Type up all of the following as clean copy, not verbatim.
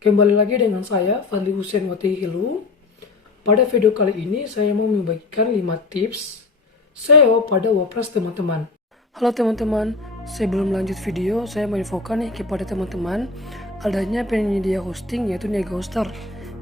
Kembali lagi dengan saya, Fadli Hussein Watihilu. Pada video kali ini, saya mau membagikan 5 tips SEO pada WordPress teman-teman. Halo teman-teman, sebelum lanjut video, saya mau infokan nih kepada teman-teman adanya penyedia hosting yaitu Niaga Hoster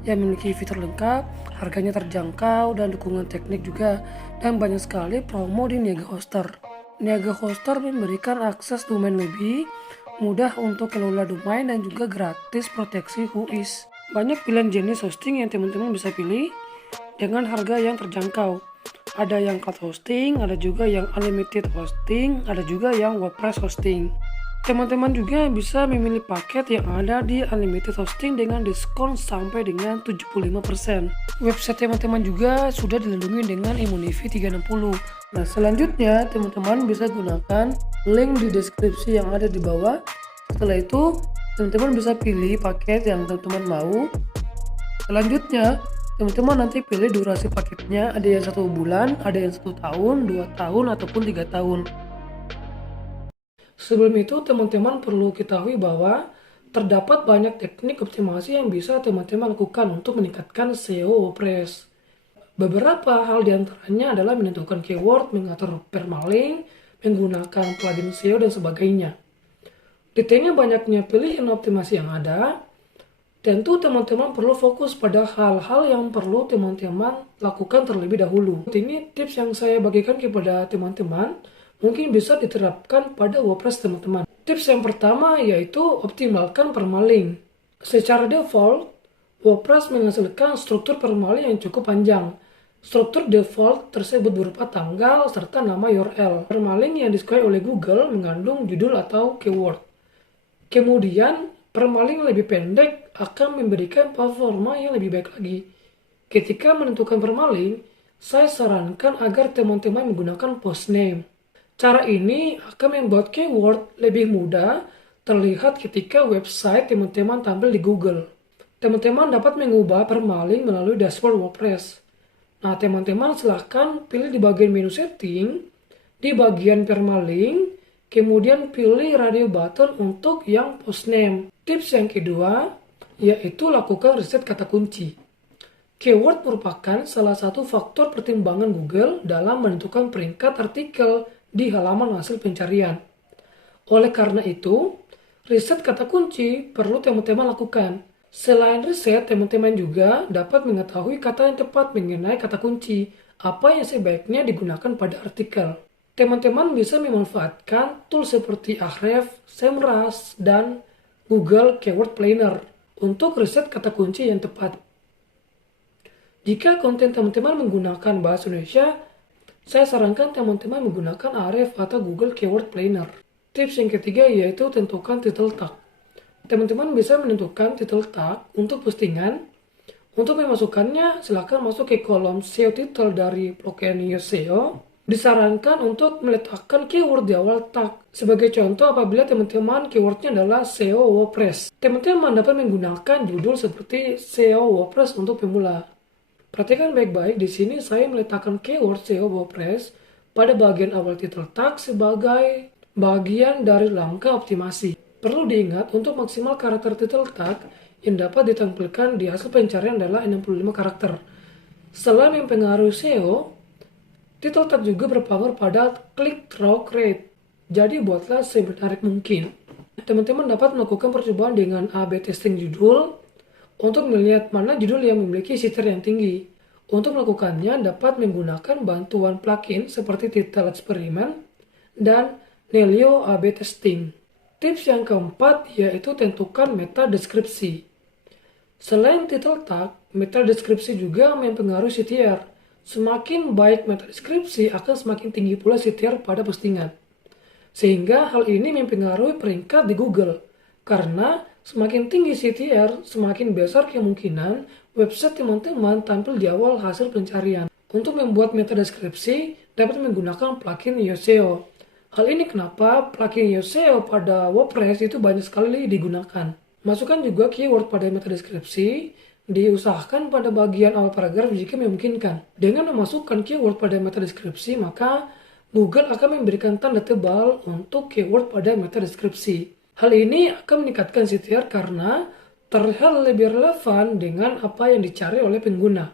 yang memiliki fitur lengkap, harganya terjangkau, dan dukungan teknik juga, dan banyak sekali promo di Niaga Hoster. Niaga Hoster memberikan akses domain lebih, mudah untuk kelola domain, dan juga gratis proteksi WHOIS. Banyak pilihan jenis hosting yang teman-teman bisa pilih dengan harga yang terjangkau. Ada yang cloud hosting, ada juga yang unlimited hosting, ada juga yang WordPress hosting. Teman-teman juga bisa memilih paket yang ada di unlimited hosting dengan diskon sampai dengan 75%. Website teman-teman juga sudah dilindungi dengan Immunifi 360. Nah, selanjutnya teman-teman bisa gunakan link di deskripsi yang ada di bawah. Setelah itu, teman-teman bisa pilih paket yang teman-teman mau. Selanjutnya, teman-teman nanti pilih durasi paketnya, ada yang 1 bulan, ada yang 1 tahun, 2 tahun, ataupun 3 tahun. Sebelum itu, teman-teman perlu ketahui bahwa terdapat banyak teknik optimasi yang bisa teman-teman lakukan untuk meningkatkan SEO WordPress. Beberapa hal diantaranya adalah menentukan keyword, mengatur permalink, menggunakan plugin SEO, dan sebagainya. Di tengah banyaknya pilihan optimasi yang ada, tentu teman-teman perlu fokus pada hal-hal yang perlu teman-teman lakukan terlebih dahulu. Ini tips yang saya bagikan kepada teman-teman, mungkin bisa diterapkan pada WordPress teman-teman. Tips yang pertama yaitu optimalkan permalink. Secara default, WordPress menghasilkan struktur permalink yang cukup panjang. Struktur default tersebut berupa tanggal serta nama URL. Permalink yang disukai oleh Google mengandung judul atau keyword. Kemudian, permalink lebih pendek akan memberikan performa yang lebih baik lagi. Ketika menentukan permalink, saya sarankan agar teman-teman menggunakan postname. Cara ini akan membuat keyword lebih mudah terlihat ketika website teman-teman tampil di Google. Teman-teman dapat mengubah permalink melalui dashboard WordPress. Nah, teman-teman silahkan pilih di bagian menu setting, di bagian permalink, kemudian pilih radio button untuk yang postname. Tips yang kedua, yaitu lakukan riset kata kunci. Keyword merupakan salah satu faktor pertimbangan Google dalam menentukan peringkat artikel di halaman hasil pencarian. Oleh karena itu, riset kata kunci perlu teman-teman lakukan. Selain riset, teman-teman juga dapat mengetahui kata yang tepat mengenai kata kunci, apa yang sebaiknya digunakan pada artikel. Teman-teman bisa memanfaatkan tools seperti Ahrefs, Semrush, dan Google Keyword Planner untuk riset kata kunci yang tepat. Jika konten teman-teman menggunakan bahasa Indonesia, saya sarankan teman-teman menggunakan Ahrefs atau Google Keyword Planner. Tips yang ketiga yaitu tentukan title tag. Teman-teman bisa menentukan title tag untuk postingan. Untuk memasukkannya, silakan masuk ke kolom SEO title dari plugin SEO. Disarankan untuk meletakkan keyword di awal tag. Sebagai contoh, apabila teman-teman keywordnya adalah SEO WordPress, teman-teman dapat menggunakan judul seperti SEO WordPress untuk pemula. Perhatikan baik-baik, di sini saya meletakkan keyword SEO WordPress pada bagian awal title tag sebagai bagian dari langkah optimasi. Perlu diingat, untuk maksimal karakter title tag yang dapat ditampilkan di hasil pencarian adalah 65 karakter. Selain mempengaruhi SEO, title tag juga berpengaruh pada click-through rate. Jadi buatlah semenarik mungkin. Teman-teman dapat melakukan percobaan dengan A/B testing judul untuk melihat mana judul yang memiliki sitir yang tinggi. Untuk melakukannya dapat menggunakan bantuan plugin seperti Title Experiment dan Nelio A/B Testing. Tips yang keempat yaitu tentukan meta deskripsi. Selain title tag, meta deskripsi juga mempengaruhi CTR. Semakin baik meta deskripsi akan semakin tinggi pula CTR pada postingan. Sehingga hal ini mempengaruhi peringkat di Google. Karena semakin tinggi CTR, semakin besar kemungkinan website teman-teman tampil di awal hasil pencarian. Untuk membuat meta deskripsi, dapat menggunakan plugin SEO. Hal ini kenapa plugin SEO pada WordPress itu banyak sekali digunakan. Masukkan juga keyword pada meta deskripsi, diusahakan pada bagian awal paragraf jika memungkinkan. Dengan memasukkan keyword pada meta deskripsi, maka Google akan memberikan tanda tebal untuk keyword pada meta deskripsi. Hal ini akan meningkatkan CTR karena terlihat lebih relevan dengan apa yang dicari oleh pengguna.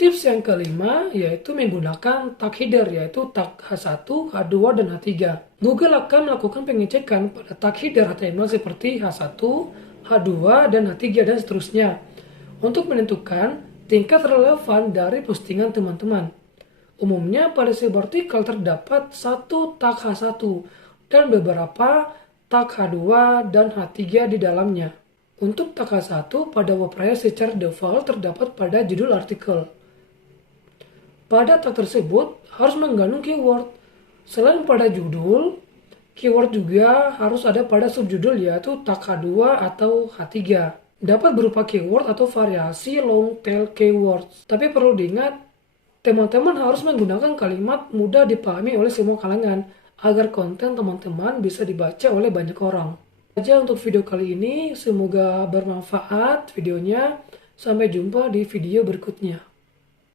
Tips yang kelima yaitu menggunakan tag header, yaitu tag H1, H2, dan H3. Google akan melakukan pengecekan pada tag header HTML seperti H1, H2, dan H3, dan seterusnya untuk menentukan tingkat relevan dari postingan teman-teman. Umumnya pada sebuah artikel terdapat satu tag H1 dan beberapa tag H2 dan H3 di dalamnya. Untuk tag H1 pada WordPress secara default terdapat pada judul artikel. Pada tag tersebut harus mengandung keyword. Selain pada judul, keyword juga harus ada pada subjudul yaitu tag H2 atau H3. Dapat berupa keyword atau variasi long tail keywords. Tapi perlu diingat, teman-teman harus menggunakan kalimat mudah dipahami oleh semua kalangan agar konten teman-teman bisa dibaca oleh banyak orang. Saja untuk video kali ini, semoga bermanfaat videonya. Sampai jumpa di video berikutnya.